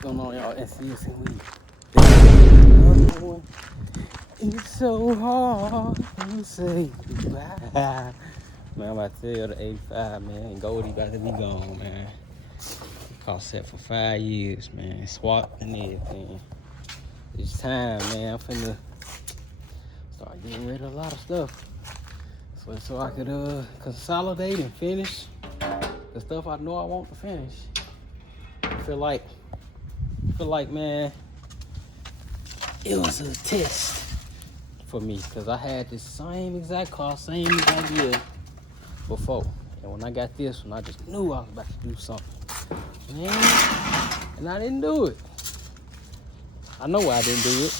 What's going on, y'all? NCS and we another one. It's so hard to say goodbye. Man, I'm about to tell the 85, man. Goldie about to be gone, man. Caught set for 5 years, man. SWAT and everything. It's time, man. I'm finna start getting rid of a lot of stuff. So I could consolidate and finish the stuff I know I want to finish. I feel like, man, it was a test for me because I had the same exact car, same exact year before. And when I got this one, I just knew I was about to do something. And I didn't do it. I know why I didn't do it.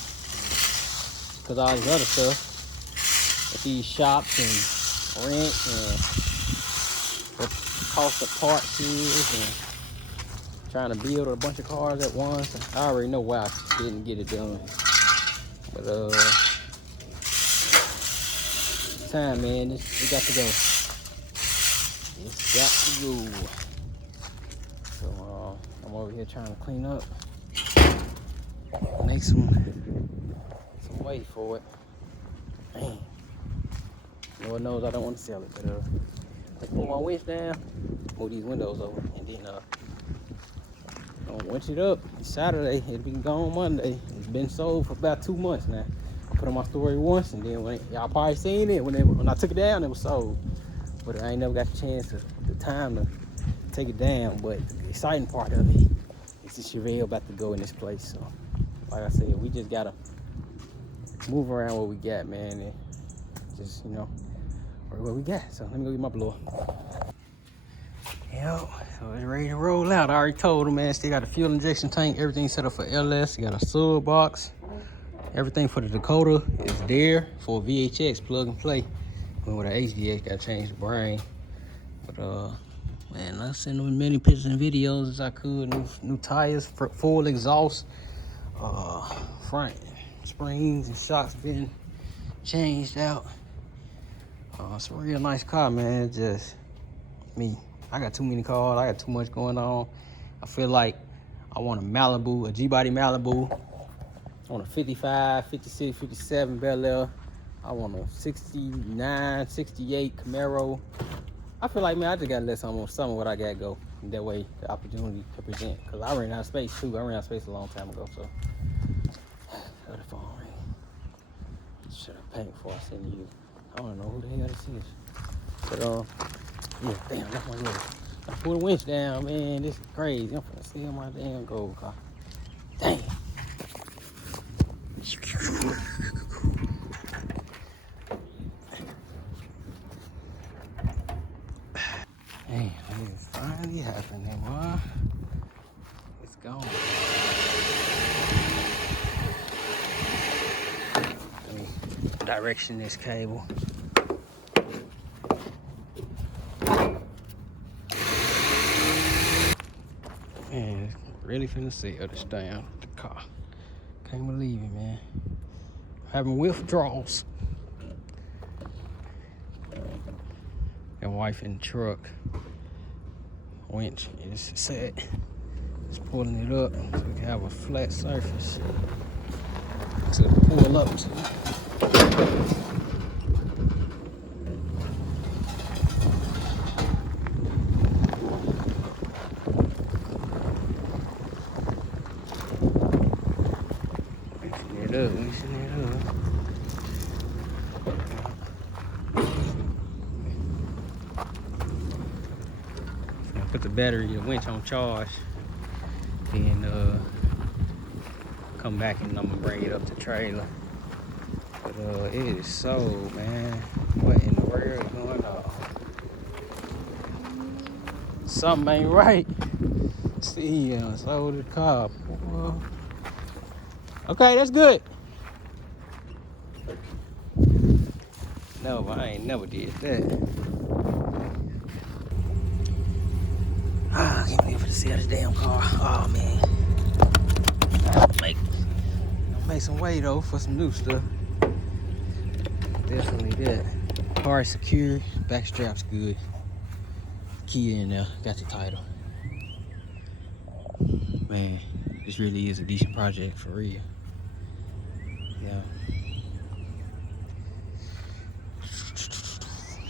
Because all this other stuff, at these shops and rent and what cost of parts is and trying to build a bunch of cars at once. I already know why I didn't get it done. But time, man, it got to go. It's got to go. So I'm over here trying to clean up, make some way for it. Man, Lord knows I don't want to sell it, but let's pull my winch down, move these windows over, and then I'll winch it up. It's Saturday, it'll be gone Monday. It's been sold for about 2 months now. I put on my story once, and then when y'all probably seen it when I took it down, it was sold. But I ain't never got the chance the time to take it down. But the exciting part of it is the Chevelle about to go in this place. So, like I said, we just gotta move around what we got, man, and just work what we got. So let me go get my blower. Yep, so it's ready to roll out. I already told them, man, still got a fuel injection tank, everything set up for LS. You got a sub box. Everything for the Dakota is there for VHX plug and play. When with an HDX, gotta change the brain. But man, I sent them as many pictures and videos as I could. New tires, full exhaust, front springs and shocks been changed out. It's a real nice car, man. It's just me. I got too many cars. I got too much going on. I feel like I want a Malibu, a G-body Malibu. I want a 55, 56, 57 Bel Air. I want a 69, 68 Camaro. I feel like, man, I just gotta let some of what I got go. That way the opportunity to present. Cause I ran out of space too. I ran out of space a long time ago, so. Other phone ring. Should have paid before I send you. I don't know who the hell this is. But yeah, damn, that's my little. I put the winch down, man. This is crazy. I'm finna steal my damn gold car. Damn. Hey, it finally happening, boy. It's gone. Let me direction this cable. Man, really finna sell this down the car. Can't believe it, man. Having withdrawals. And wife in the truck. Winch is set. Just pulling it up so we can have a flat surface to pull up to. Mixing it up. Put the battery, the winch on charge, and come back and I'm gonna bring it up to trailer. But it is sold, man. What in the world is going on? Something ain't right. See, sold the car. Okay, that's good. No, I ain't never did that. I can't believe to sell this damn car. Oh man. Make some way though for some new stuff. Definitely that. Car is secure, back strap's good. Key in there, got the title. Man, This really is a decent project for real. Yeah.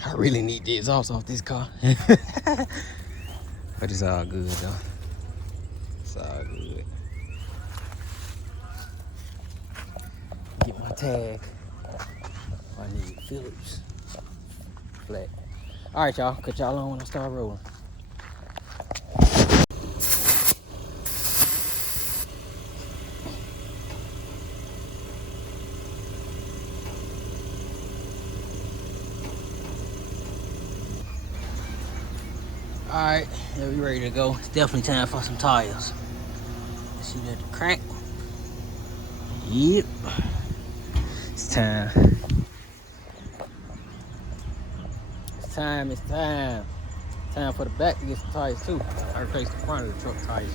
I really need the exhaust off this car. But it's all good though. It's all good. Get my tag. I need Phillips flat. All right, y'all. Cut y'all on when I start rolling. All right, yeah, we ready to go. It's definitely time for some tires. See that crack? Yep. It's time. It's time. It's time. Time for the back to get some tires too. I replaced the front of the truck tires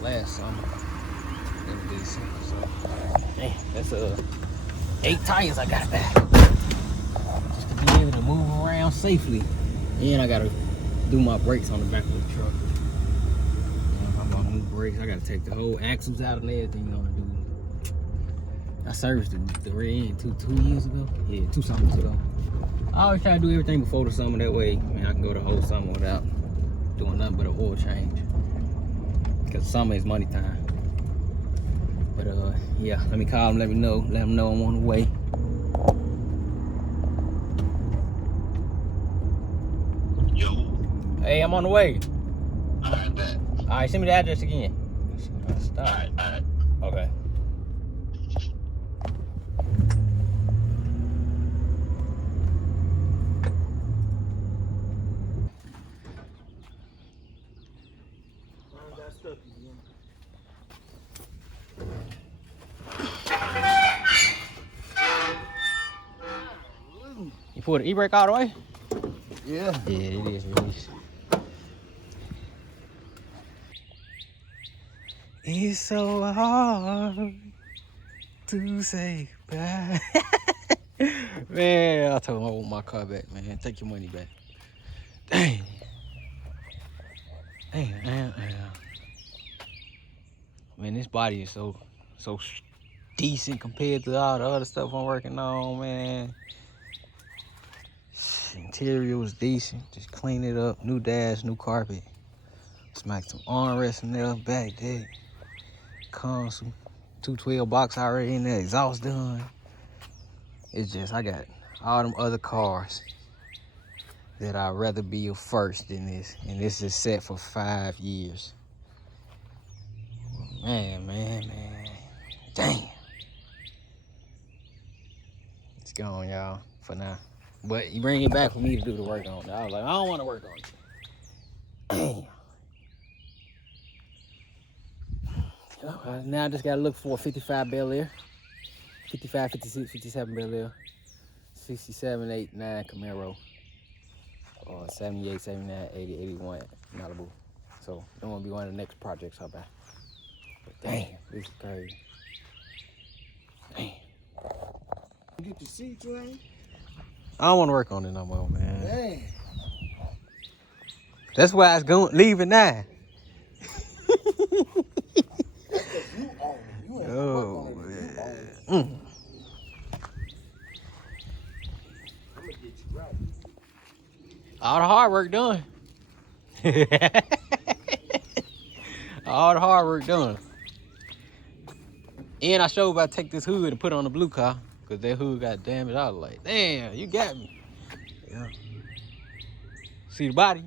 last summer. In December, so man, that's 8 tires I got back. Just to be able to move around safely. And I gotta do my brakes on the back of the truck. If I'm gonna move brakes, I gotta take the whole axles out and everything on the dude. I serviced the rear end 2 years ago. Yeah, 2 summers ago. I always try to do everything before the summer, that way, man, I can go the whole summer without doing nothing but an oil change. Because summer is money time. But yeah, let me call them, let them know I'm on the way. Yo. Hey, I'm on the way. Alright, bet. Alright, send me the address again. Alright. Okay. You pulled the e-brake all the way? Yeah. Yeah, it is released. It's so hard to say bye. Man, I told him I want my car back, man. Take your money back. Dang. Damn. Man, this body is so decent compared to all the other stuff I'm working on, man. Interior was decent. Just clean it up. New dash, new carpet. Smacked some armrests in there, back deck. Console. 212 box already in there. Exhaust done. It's just, I got all them other cars that I'd rather be a first than this. And this is set for 5 years. Man. Damn. It's gone, y'all, for now. But you bring it back for me to do the work on it. I was like, I don't want to work on it. Damn. Now I just got to look for a 55 Bel Air. 55, 56, 57 Bel Air. 67, 8, 9 Camaro. Or 78, 79, 80, 81 Malibu. So, don't want to be one of the next projects I'll buy. But damn, this is crazy. Damn. Get your seats right. I don't want to work on it no more, man. Dang. That's why I was leaving now. You own it. You ain't Oh, man. man. I'm gonna get you right. All the hard work done. All the hard work done. And I showed about to take this hood and put it on the blue car. Because that hood got damaged. I was like, damn, you got me. Yeah. See the body?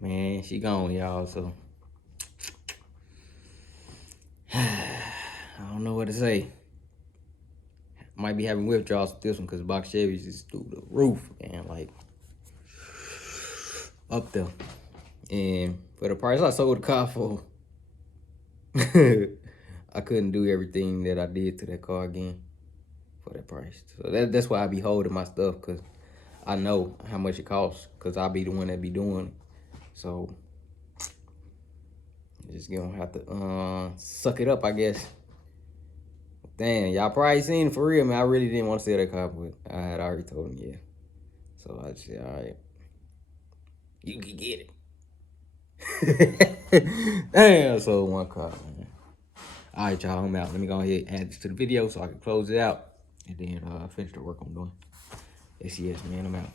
Man, she gone, y'all, so. I don't know what to say. Might be having withdrawals with this one because box Chevys is through the roof, man. Like, up there. And for the price I sold the car for, I couldn't do everything that I did to that car again for that price. So that's why I be holding my stuff, because I know how much it costs, because I'll be the one that be doing it. So just gonna have to suck it up, I guess. Damn, y'all probably seen it for real, man. I really didn't want to sell that car, but I had already told him, yeah. So I just said, all right, you can get it. Damn, so one car, man. All right, y'all, I'm out. Let me go ahead and add this to the video so I can close it out and then finish the work I'm doing. SES, man, I'm out.